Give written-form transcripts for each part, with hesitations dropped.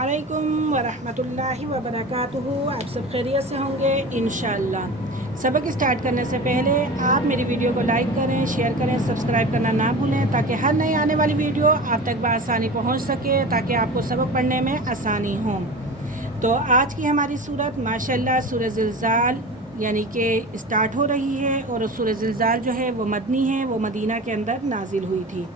अस्सलामुअलैकुम वरहमतुल्लाहि वबरकातुहू। आप सब खैरियत से होंगे इंशाअल्लाह। सबक स्टार्ट करने से पहले आप मेरी वीडियो को लाइक करें, शेयर करें, सब्सक्राइब करना ना भूलें ताकि हर नई आने वाली वीडियो आप तक बआसानी पहुंच सके, ताकि आपको सबक पढ़ने में आसानी हो। तो आज की हमारी सूरत माशाअल्लाह सूरह ज़िलज़ाल यानी कि स्टार्ट हो रही है, और सूरह ज़िलज़ाल जो है वो मदनी है, वो मदीना के अंदर नाजिल हुई थी।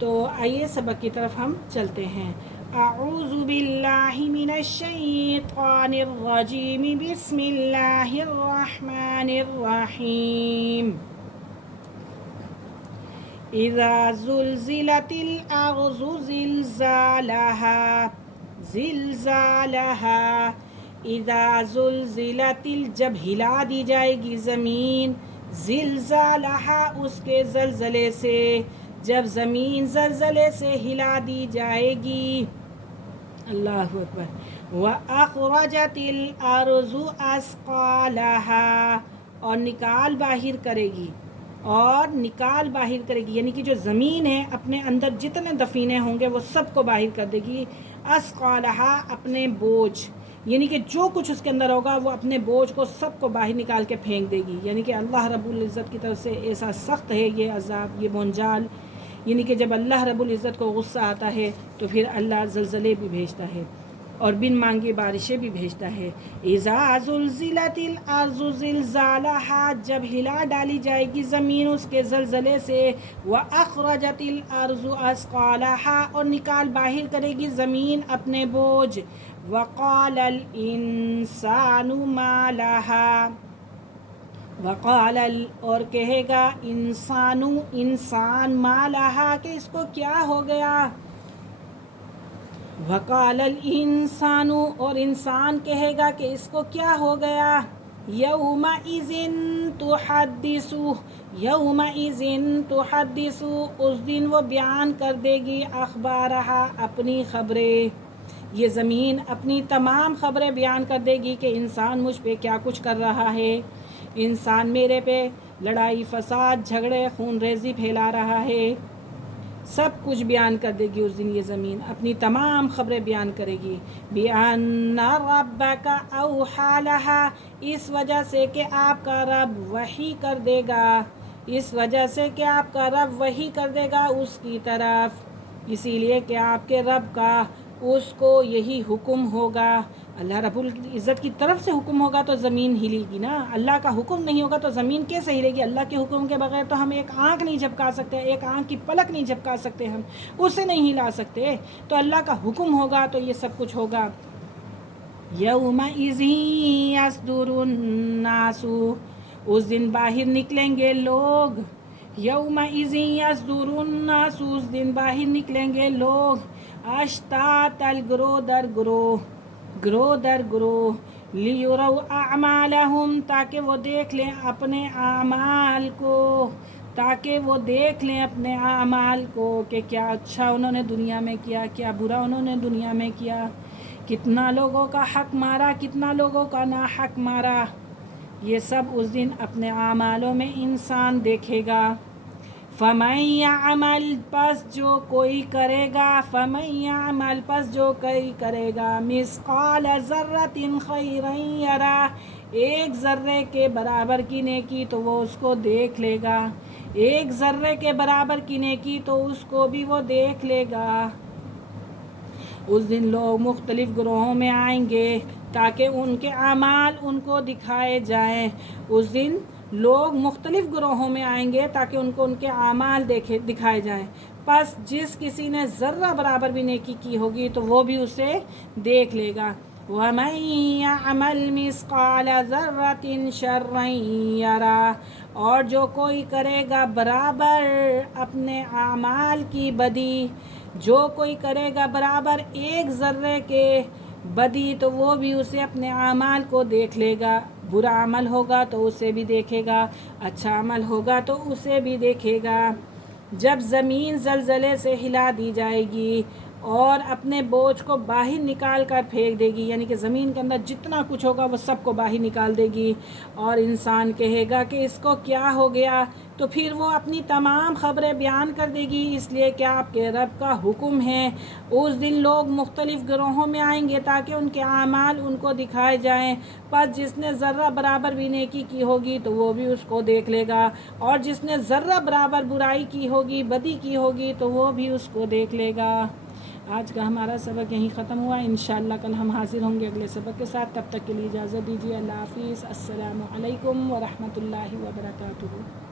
तो आइए सबक की तरफ हम चलते हैं। अऊज़ु बिल्लाहि मिनश शैतानिर रजीम, बिस्मिल्लाहिर रहमानिर रहीम। इज़ा ज़ुलज़िलतिल अर्ज़ु ज़िलज़ालहा, ज़िलज़ालहा। इज़ा ज़ुलज़िलतिल, जब हिला दी जाएगी ज़मीन, ज़िलज़ालहा, उसके ज़लज़ले से, जब ज़मीन ज़लज़ले से हिला दी जाएगी। अल्लाहु अकबर। व अख़रजतिल अर्ज़ु अस्क़ालहा, और निकाल बाहिर करेगी, और निकाल बाहिर करेगी यानी कि जो ज़मीन है अपने अंदर जितने दफीने होंगे वो सबको बाहिर कर देगी। अस्क़ालहा, अपने बोझ, यानी कि जो कुछ उसके अंदर होगा वो अपने बोझ को सबको बाहर निकाल के फेंक देगी। यानी कि अल्लाह रब्बुल इज़्ज़त की तरफ से ऐसा सख्त है ये अज़ाब, ये मोंजाल। यानी कि जब अल्लाह रब्बुल इज़्ज़त को गुस्सा आता है तो फिर अल्लाह ज़लज़ले भी भेजता है और बिन मांगे बारिशें भी भेजता है। इज़ा ज़ुलज़िलतिल अर्ज़ु ज़िलज़ालहा, जब हिला डाली जाएगी ज़मीन उसके ज़लज़ले से। व अख़रजतिल अर्ज़ु अस्क़ालहा, और निकाल बाहिर करेगी ज़मीन अपने बोझ। वक़ालल इंसानु मा लहा, वक़ालल, और कहेगा इंसानु, इंसान, मा लहा, कि इसको क्या हो गया। वक़ालल इंसानु, और इंसान कहेगा कि इसको क्या हो गया। यौमा इज़िन तुहद्दिसु, यौमा इज़िन तुहद्दिसु, उस दिन वो बयान कर देगी अख़बारहा, अपनी ख़बरें। ये ज़मीन अपनी तमाम ख़बरें बयान कर देगी कि इंसान मुझ पे क्या कुछ कर रहा है, इंसान मेरे पे लड़ाई फसाद झगड़े खून रेज़ी फैला रहा है। सब कुछ बयान कर देगी उस दिन ये ज़मीन, अपनी तमाम ख़बरें बयान करेगी। बिअन्ना रब्बका औहा लहा, इस वजह से कि आपका रब वही कर देगा, इस वजह से कि आपका रब वही कर देगा उसकी तरफ, इसीलिए कि आपके रब का उसको यही हुक्म होगा। अल्लाह रब्बुल इज़्ज़त की तरफ से हुक्म होगा तो ज़मीन हिलेगी ना, अल्लाह का हुक्म नहीं होगा तो ज़मीन कैसे हिलेगी। अल्लाह के हुक्म के बगैर तो हम एक आँख नहीं झपका सकते, एक आँख की पलक नहीं झपका सकते, हम उसे नहीं हिला सकते। तो अल्लाह का हुक्म होगा तो ये सब कुछ होगा। यौमा इज़ी यसदुरुन नासु, उस दिन बाहर निकलेंगे लोग। यौमा इज़ी यसदुरुन नासु, उस दिन बाहर निकलेंगे लोग। अश्तातल, ग्रो दर ग्रो, ग्रो दर ग्रो। लियुरौ अमालहुम, ताकि वो देख लें अपने आमाल को, ताकि वो देख लें अपने आमाल को कि क्या अच्छा उन्होंने दुनिया में किया, क्या बुरा उन्होंने दुनिया में किया, कितना लोगों का हक मारा, कितना लोगों का ना हक मारा। ये सब उस दिन अपने आमालों में इंसान देखेगा। फमन यअमल, पस जो कोई करेगा, फमन यअमल, पस जो कोई करेगा, मिस्काल ज़र्रतिन खैरन यरा, एक ज़र्रे के बराबर की नेकी तो वो उसको देख लेगा, एक ज़र्रे के बराबर की नेकी तो उसको भी वो देख लेगा। उस दिन लोग मुख्तलिफ़ ग्रोहों में आएंगे ताकि उनके आमाल उनको दिखाए जाएं। उस दिन लोग मुख्तलिफ़ ग्रोहों में आएंगे ताकि उनको उनके आमाल दिखाए जाएं। बस जिस किसी ने ज़र्रा बराबर भी नेकी की होगी तो वो भी उसे देख लेगा। वमन यअमल मिस्काल ज़र्रतिन शर्रन यरा, और जो कोई करेगा बराबर अपने आमाल की बदी, जो कोई करेगा बराबर एक ज़र्रे के बदी तो वो भी उसे अपने आमाल को देख लेगा। बुरा अमल होगा तो उसे भी देखेगा, अच्छा अमल होगा तो उसे भी देखेगा। जब ज़मीन ज़लज़ले से हिला दी जाएगी और अपने बोझ को बाहर निकाल कर फेंक देगी, यानी कि ज़मीन के अंदर जितना कुछ होगा वो सब को बाहर निकाल देगी, और इंसान कहेगा कि इसको क्या हो गया। تو پھر وہ اپنی تمام خبریں بیان کر دے گی، اس لیے کہ آپ کے رب کا حکم ہے۔ اس دن لوگ مختلف گروہوں میں آئیں گے تاکہ ان کے اعمال ان کو دکھائے جائیں، پس جس نے ذرہ برابر بھی نیکی کی ہوگی تو وہ بھی اس کو دیکھ لے گا، اور جس نے ذرہ برابر برائی کی ہوگی، بدی کی ہوگی، تو وہ بھی اس کو دیکھ لے گا۔ آج کا ہمارا سبق یہیں ختم ہوا، انشاءاللہ کل ہم حاضر ہوں گے اگلے سبق کے ساتھ۔ تب تک کے لیے اجازت دیجیے، اللہ حافظ، السلام علیکم ورحمۃ اللہ وبرکاتہ۔